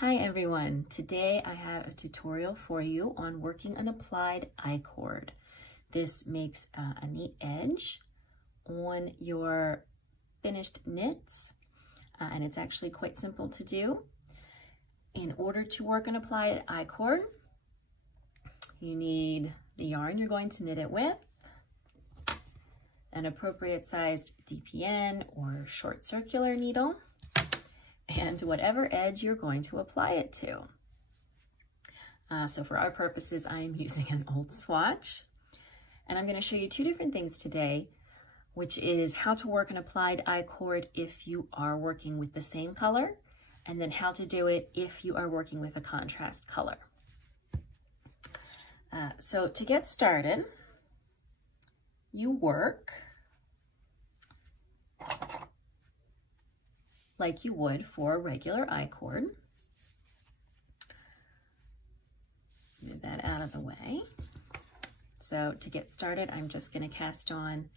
Hi everyone, today I have a tutorial for you on working an applied I-cord. This makes a neat edge on your finished knits and it's actually quite simple to do. In order to work an applied I-cord, you need the yarn you're going to knit it with, an appropriate sized DPN or short circular needle, and whatever edge you're going to apply it to. So for our purposes, I am using an old swatch, and I'm going to show you two different things today, which is how to work an applied I-cord if you are working with the same color, and then how to do it if you are working with a contrast color. So to get started, you work like you would for a regular I-cord. Let's move that out of the way. So to get started, I'm just going to cast on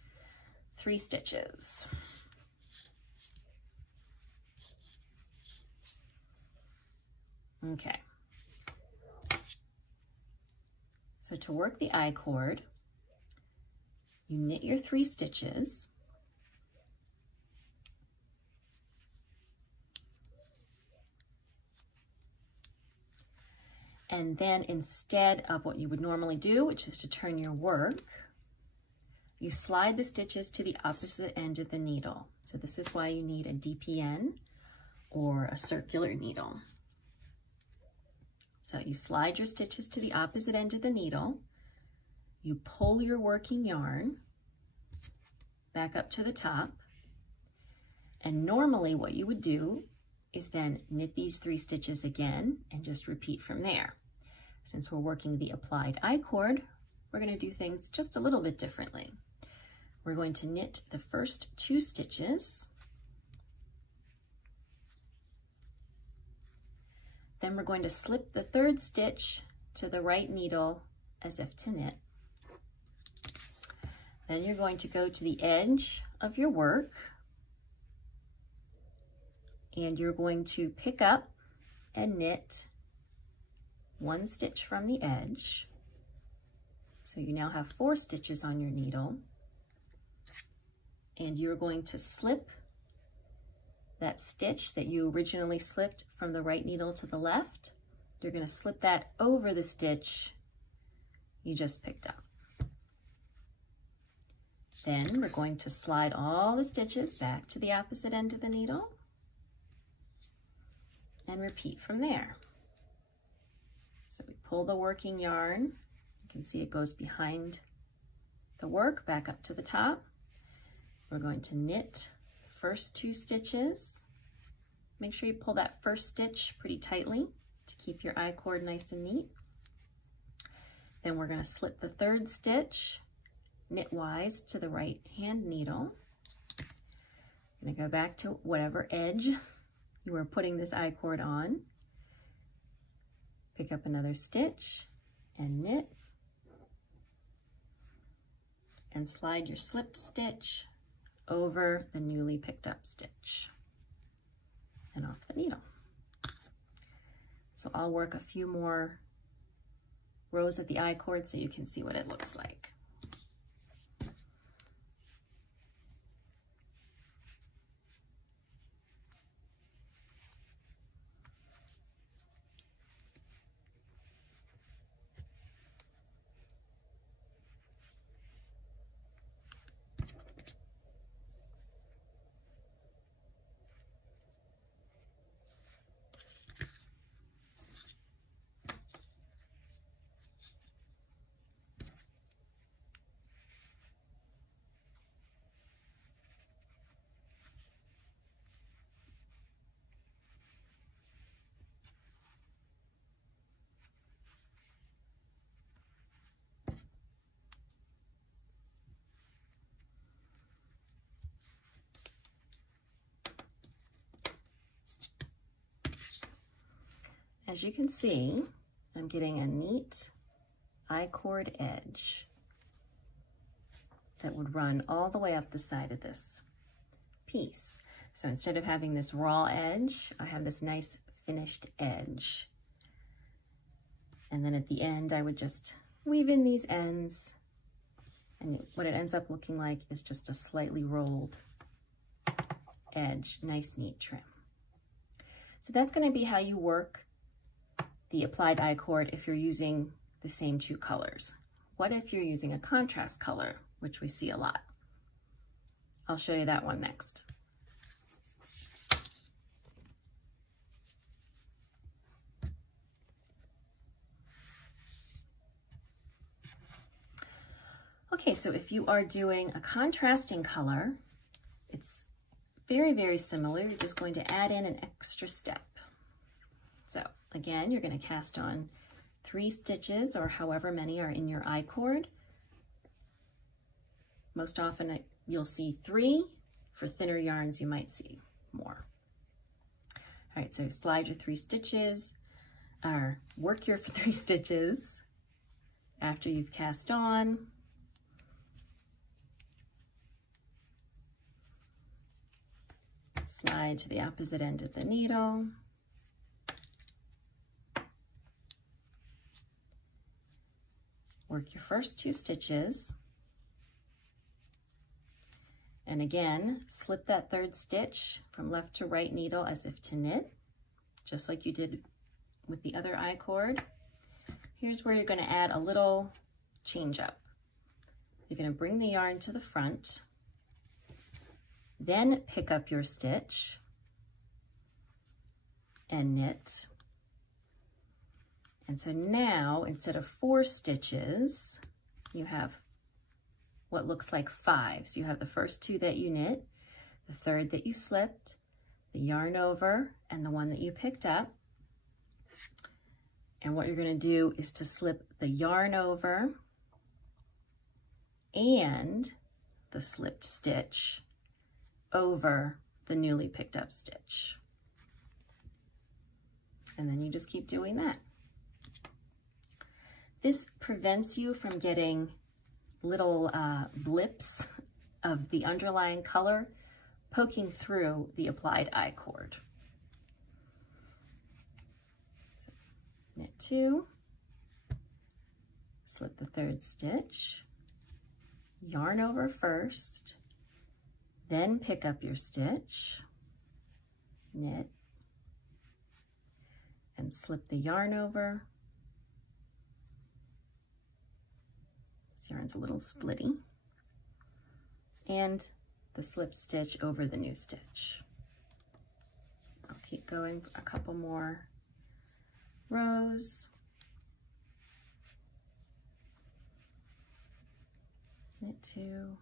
3 stitches. Okay. So to work the I-cord, you knit your 3 stitches. And then instead of what you would normally do, which is to turn your work, you slide the stitches to the opposite end of the needle. So this is why you need a DPN or a circular needle. So you slide your stitches to the opposite end of the needle, you pull your working yarn back up to the top, and normally what you would do is then knit these 3 stitches again and just repeat from there. Since we're working the applied I-cord, we're going to do things just a little bit differently. We're going to knit the first 2 stitches, then we're going to slip the 3rd stitch to the right needle as if to knit. Then you're going to go to the edge of your work and you're going to pick up and knit 1 stitch from the edge. So you now have 4 stitches on your needle, and you're going to slip that stitch that you originally slipped from the right needle to the left. You're going to slip that over the stitch you just picked up. Then we're going to slide all the stitches back to the opposite end of the needle and repeat from there. So we pull the working yarn. You can see it goes behind the work back up to the top. We're going to knit the first 2 stitches. Make sure you pull that first stitch pretty tightly to keep your I-cord nice and neat. Then we're going to slip the 3rd stitch knitwise to the right hand needle. I'm going to go back to whatever edge you were putting this I-cord on. Pick up another stitch and knit, and slide your slipped stitch over the newly picked up stitch and off the needle. So I'll work a few more rows of the I-cord so you can see what it looks like. As you can see, I'm getting a neat I-cord edge that would run all the way up the side of this piece. So instead of having this raw edge, I have this nice finished edge. And then at the end, I would just weave in these ends, and what it ends up looking like is just a slightly rolled edge, nice, neat trim. So that's going to be how you work the applied I-cord if you're using the same two colors. What if you're using a contrast color, which we see a lot? I'll show you that one next. Okay, so if you are doing a contrasting color, it's very, very similar. You're just going to add in an extra step. So again, you're going to cast on 3 stitches or however many are in your I-cord. Most often you'll see 3. For thinner yarns, you might see more. All right, so slide your 3 stitches, or work your 3 stitches after you've cast on. Slide to the opposite end of the needle. Work your first 2 stitches. And again, slip that 3rd stitch from left to right needle as if to knit, just like you did with the other I-cord. Here's where you're going to add a little change up. You're going to bring the yarn to the front, then pick up your stitch and knit. And so now, instead of 4 stitches, you have what looks like 5. So you have the first 2 that you knit, the 3rd that you slipped, the yarn over, and the one that you picked up. And what you're going to do is to slip the yarn over and the slipped stitch over the newly picked up stitch. And then you just keep doing that. This prevents you from getting little blips of the underlying color poking through the applied I-cord. So, knit 2, slip the 3rd stitch, yarn over first, then pick up your stitch, knit, and slip the yarn over. This yarn's a little splitty. And the slip stitch over the new stitch. I'll keep going a couple more rows. Knit 2,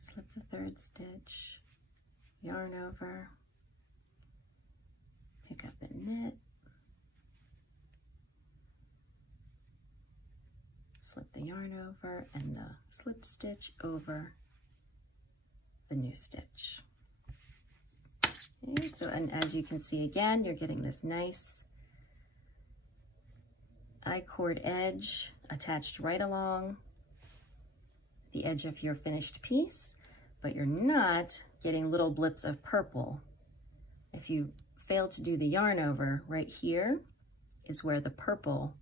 slip the 3rd stitch, yarn over, pick up and knit, slip the yarn over and the slipped stitch over the new stitch. Okay, so, and as you can see again, you're getting this nice I-cord edge attached right along the edge of your finished piece, but you're not getting little blips of purple. If you fail to do the yarn over, right here is where the purple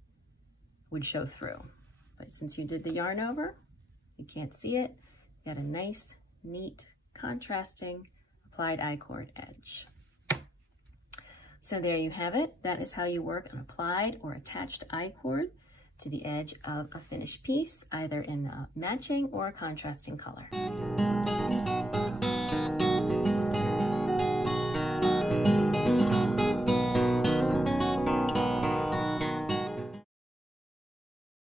would show through. But since you did the yarn over, you can't see it. You got a nice, neat, contrasting applied I-cord edge. So there you have it. That is how you work an applied or attached I-cord to the edge of a finished piece, either in a matching or a contrasting color.